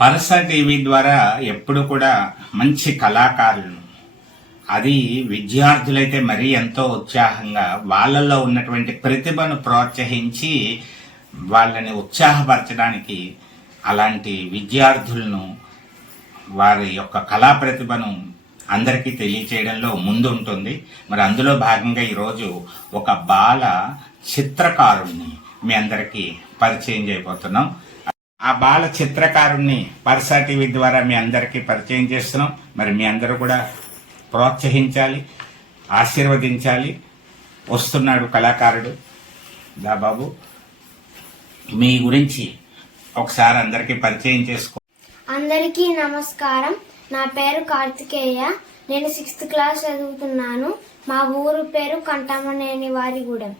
Parasa TV ద్వారా ఎప్పుడు కూడా మంచి కళాకారులను, అది విద్యార్థులైతే మరీ ఎంతో ఉత్సాహంగా వాళ్ళల్లో ఉన్నటువంటి ప్రతిభను ప్రోత్సహించి వాళ్ళని ఉత్సాహపరచడానికి అలాంటి విద్యార్థులను వారి యొక్క కళా ప్రతిభను అందరికీ తెలియచేయడంలో ముందు ఉంటుంది. మరి అందులో భాగంగా ఈరోజు ఒక బాల చిత్రకారుణ్ణి మీ అందరికీ పరిచయం చేయబోతున్నాం. ఆ బాల చిత్రకారుణ్ణి పరస టీవీ ద్వారా మీ అందరికీ పరిచయం చేస్తున్నాం. మరి మీ అందరూ కూడా ప్రోత్సహించాలి, ఆశీర్వదించాలి. వస్తున్నాడు కళాకారుడు. దా బాబు, మీ గురించి ఒకసారి అందరికీ పరిచయం చేసుకో. అందరికీ నమస్కారం. నా పేరు కార్తికేయ. నేను 6th క్లాస్ చదువుతున్నాను. మా ఊరు పేరు కంటమనేని వారిగూడెం.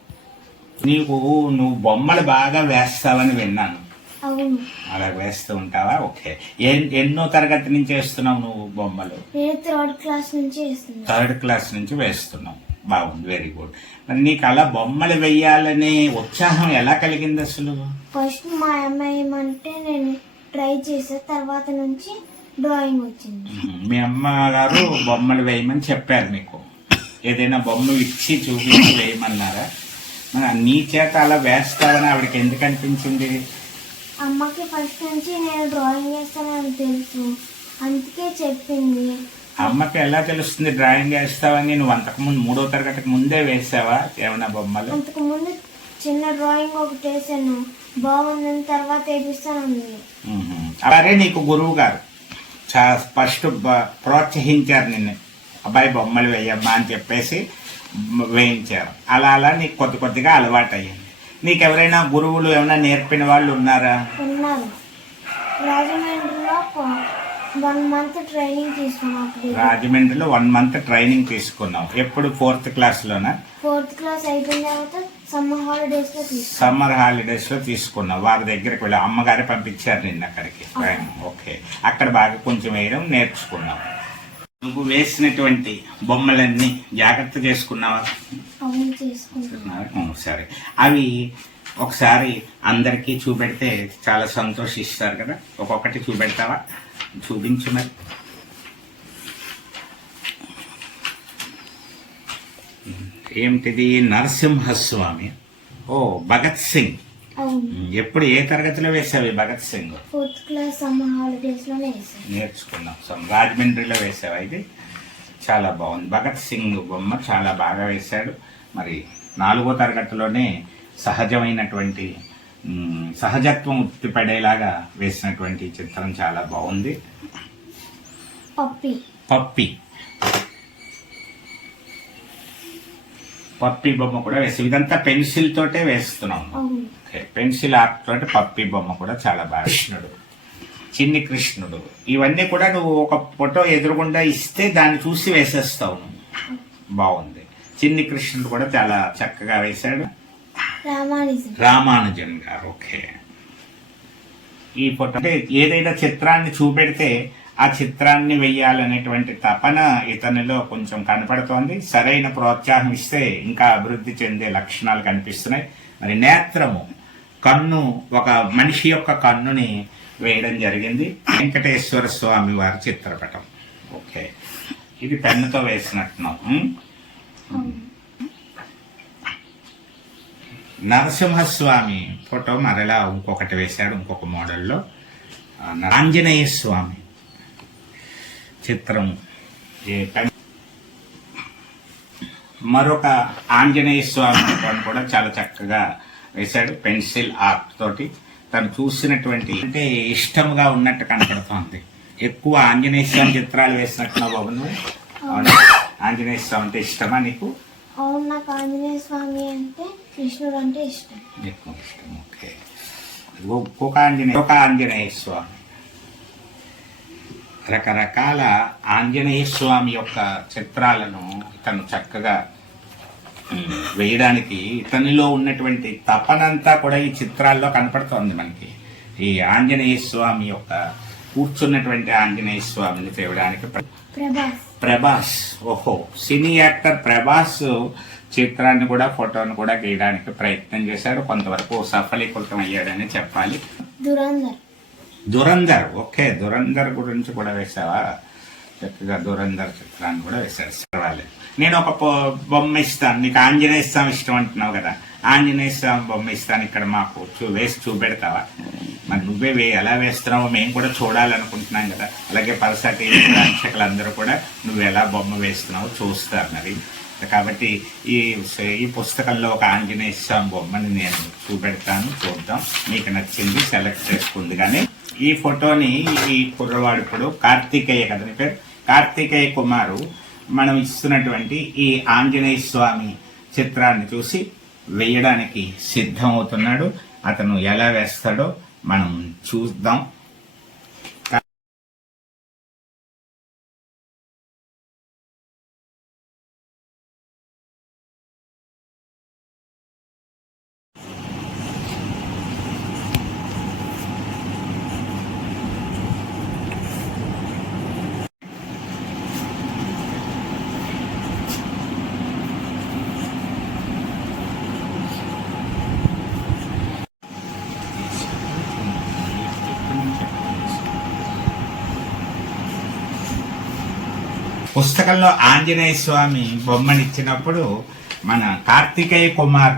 నువ్వు బొమ్మలు బాగా వేస్తావని విన్నాను. అవును. అలా వేస్తూ ఉంటావా? ఓకే. ఎన్నో తరగతి నుంచి వేస్తున్నావు నువ్వు బొమ్మలు? నేను 3rd క్లాస్ నుంచి వేస్తున్నాను. 3rd క్లాస్ నుంచి వేస్తున్నావు. బాగుంది, వెరీ గుడ్. మరి నీకు అలా బొమ్మలు వేయాలనే ఉత్సాహం ఎలా కలిగింది అసలు? ఫస్ట్ మా అమ్మాయి ఏమంటే నేను ట్రై చేసా, తర్వాత నుంచి డ్రాయింగ్ వచ్చింది. మీ అమ్మగారు బొమ్మలు వేయమని చెప్పారు మీకు? ఏదైనా బొమ్మ ఇచ్చి చూపించి వేయమన్నారా? నీ చేత అలా వేస్తావని ఆవిడకి ఎందుకు అనిపించింది? అమ్మకి ఫస్ట్ నుంచి నేను డ్రాయింగ్ వేస్తానని తెలుసు, అందుకే చెప్పింది. అమ్మకి ఎలా తెలుస్తుంది డ్రాయింగ్ వేస్తావని? నువ్వు అంతకుముందు 3వ తరగతికి ముందే వేసావా ఏమైనా బొమ్మలు? అంతకు ముందు చిన్న డ్రాయింగ్ ఒకటి వేసాను, బాగుందని తర్వాత వేపిస్తాను. అలాగే నీకు గురువు గారు ఫస్ట్ ప్రోత్సహించారు నిన్ను, అబ్బాయి బొమ్మలు వేయమ్మా అని చెప్పేసి వేయించారు. అలా అలా నీకు కొద్ది కొద్దిగా అలవాటు అయ్యింది. నీకు ఎవరైనా గురువులు ఏమైనా నేర్పిన వాళ్ళు ఉన్నారా? ఉన్నారు. రాజమండ్రిలో 1 month ట్రైనింగ్ తీసుకున్నాను. రాజమండ్రిలో 1 month ట్రైనింగ్ తీసుకున్నావు. ఎప్పుడు 4th క్లాస్లోనా? 4th క్లాస్ అయిపోయిన తర్వాత సమ్మర్ హాలిడేస్ లో తీసుకున్నావు. వారి దగ్గరికి వెళ్ళి అమ్మగారే పంపించారు నిన్న అక్కడికి. ఓకే. అక్కడ బాగా కొంచెం వేయడం నేర్చుకున్నావు. నువ్వు వేసినటువంటి బొమ్మలన్నీ జాగ్రత్త చేసుకున్నావా? సరే. అవి ఒకసారి అందరికీ చూపెడితే చాలా సంతోషిస్తారు కదా. ఒక్కొక్కటి చూపెడతావా? చూపించు మరి. ఏమిటిది? నరసింహస్వామి. ఓ, భగత్ సింగ్. ఎప్పుడు ఏ తరగతిలో వేసావు Bhagat Singh? 4th class summer holidays లో నేర్చుకున్నాం. రాజమండ్రిలో వేసావా? ఇది చాలా బాగుంది. భగత్ సింగ్ బొమ్మ చాలా బాగా వేశాడు. మరి 4వ తరగతిలోనే సహజమైనటువంటి సహజత్వం ఉట్టిపడేలాగా వేసినటువంటి చిత్రం చాలా బాగుంది. పప్పి బొమ్మ కూడా వేసి, ఇదంతా పెన్సిల్ తోటే వేస్తున్నాం. పెన్సిల్ ఆర్ట్ తోటి పప్పి బొమ్మ కూడా చాలా బాగా. కృష్ణుడు, చిన్ని కృష్ణుడు, ఇవన్నీ కూడా నువ్వు ఒక ఫోటో ఎదురుగుండా ఇస్తే దాన్ని చూసి వేసేస్తావు. బాగుంది. చిన్ని కృష్ణుడు కూడా చాలా చక్కగా వేశాడు. రామానుజన్ గారు. ఓకే. ఈ ఫోటో అంటే ఏదైనా చిత్రాన్ని చూపెడితే ఆ చిత్రాన్ని వెయ్యాలనేటువంటి తపన ఇతనిలో కొంచెం కనపడుతోంది. సరైన ప్రోత్సాహం ఇస్తే ఇంకా అభివృద్ధి చెందే లక్షణాలు కనిపిస్తున్నాయి. మరి నేత్రము, కన్ను, ఒక మనిషి యొక్క కన్నుని వేయడం జరిగింది. వెంకటేశ్వర స్వామి వారి చిత్రపటం. ఓకే. ఇది పెన్నుతో వేసినట్టున్నాం. నరసింహస్వామి ఫోటో మరలా ఇంకొకటి వేశాడు, ఇంకొక మోడల్లో. ఆంజనేయ స్వామి చిత్రం. మరొక ఆంజనేయ స్వామి ఫోటోను కూడా చాలా చక్కగా వేశాడు, పెన్సిల్ ఆర్ట్ తోటి. తను చూసినటువంటి అంటే ఇష్టంగా ఉన్నట్టు కనపడుతోంది. ఎక్కువ ఆంజనేయ స్వామి చిత్రాలు వేసినట్టున్నావు బాబు నువ్వు. ఆంజనేయ స్వామి అంటే ఇష్టమా నీకు? అవును, నాకు ఆంజనేయ స్వామి అంటే కృష్ణుడు అంటే ఇష్టం. ఎక్కువ ఇష్టం. ఓకే. ఒక ఆంజనేయ స్వామి, రకరకాల ఆంజనేయ స్వామి యొక్క చిత్రాలను ఇతను చక్కగా వేయడానికి ఇతనిలో ఉన్నటువంటి తపనంతా కూడా ఈ చిత్రాల్లో కనపడుతోంది మనకి. ఈ ఆంజనేయ స్వామి యొక్క కూర్చున్నటువంటి ఆంజనేయ స్వామిని తేవడానికి ప్రభాస్. ఓహో, సినీ యాక్టర్ ప్రభాస్ చిత్రాన్ని కూడా ఫోటోను కూడా గీయడానికి ప్రయత్నం చేశాడు. కొంతవరకు సఫలీకృతం అయ్యాడని చెప్పాలి. దురంధర్, ఓకే, దురంధర్ గురించి కూడా వేసావా? చక్కగా దురంధర్ చిత్రాన్ని కూడా వేశారు. పర్వాలేదు. నేను ఒక బొమ్మ ఇస్తాను నీకు. ఆంజనేయ స్వామి ఇష్టం అంటున్నావు కదా, ఆంజనేయ స్వామి బొమ్మ ఇస్తాను, ఇక్కడ మాకు వేసి చూపెడతావా? మరి నువ్వే ఎలా వేస్తున్నావో మేము కూడా చూడాలనుకుంటున్నాం కదా. అలాగే పరసాటి ప్రేక్షకులందరూ కూడా నువ్వు ఎలా బొమ్మ వేస్తున్నావో చూస్తారు మరి. కాబట్టి ఈ పుస్తకంలో ఒక ఆంజనేయ స్వామి బొమ్మని నేను చూపెడతాను, చూద్దాం. మీకు నచ్చింది సెలెక్ట్ చేసుకుంది. కానీ ఈ ఫోటోని ఈ కుర్రవాడు ఇప్పుడు కార్తికేయ కదా నీ పేరు, కార్తికేయ కుమారు మనం ఇస్తున్నటువంటి ఈ ఆంజనేయ స్వామి చిత్రాన్ని చూసి వేయడానికి సిద్ధమవుతున్నాడు. అతను ఎలా వేస్తాడో మనం చూద్దాం. పుస్తకంలో ఆంజనేయ స్వామి బొమ్మనిచ్చినప్పుడు మన కార్తికేయ కుమార్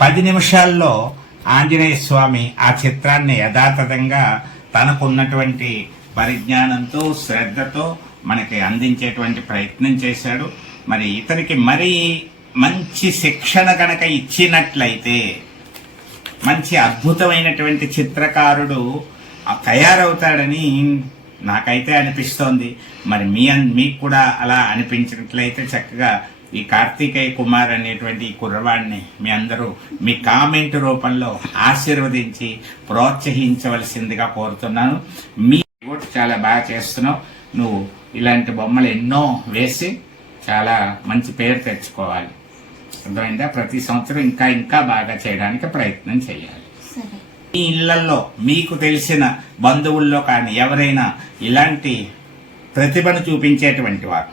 10 నిమిషాల్లో ఆంజనేయ స్వామి ఆ చిత్రాన్ని యథాతథంగా తనకున్నటువంటి పరిజ్ఞానంతో శ్రద్ధతో మనకి అందించేటువంటి ప్రయత్నం చేశాడు. మరి ఇతనికి మరీ మంచి శిక్షణ కనుక ఇచ్చినట్లయితే మంచి అద్భుతమైనటువంటి చిత్రకారుడు తయారవుతాడని నాకైతే అనిపిస్తోంది. మరి మీకు కూడా అలా అనిపించినట్లయితే చక్కగా ఈ కార్తికేయ కుమార్ అనేటువంటి ఈ కుర్రవాడిని మీ అందరూ మీ కామెంట్ రూపంలో ఆశీర్వదించి ప్రోత్సహించవలసిందిగా కోరుతున్నాను. మీ కూడా చాలా బాగా చేస్తున్నావు. నువ్వు ఇలాంటి బొమ్మలు ఎన్నో వేసి చాలా మంచి పేరు తెచ్చుకోవాలి. అర్థమైందా? ప్రతి సంవత్సరం ఇంకా ఇంకా బాగా చేయడానికి ప్రయత్నం చేయాలి. మీ ఇళ్లలో మీకు తెలిసిన బంధువుల్లో కానీ ఎవరైనా ఇలాంటి ప్రతిభను చూపించేటువంటి వారు,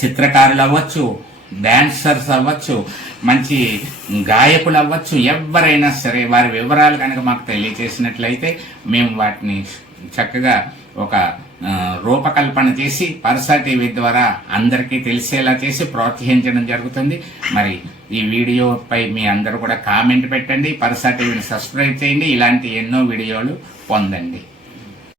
చిత్రకారులు అవ్వచ్చు, డాన్సర్స్ అవ్వచ్చు, మంచి గాయకులు అవ్వచ్చు, ఎవరైనా సరే వారి వివరాలు కనుక మాకు తెలియజేసినట్లయితే మేము వాటిని చక్కగా ఒక రూపకల్పన చేసి పరసా టీవీ ద్వారా అందరికీ తెలిసేలా చేసి ప్రోత్సహించడం జరుగుతుంది. మరి ఈ వీడియోపై మీ అందరూ కూడా కామెంట్ పెట్టండి, పరసా టీవీని సబ్స్క్రైబ్ చేయండి, ఇలాంటి ఎన్నో వీడియోలు పొందండి.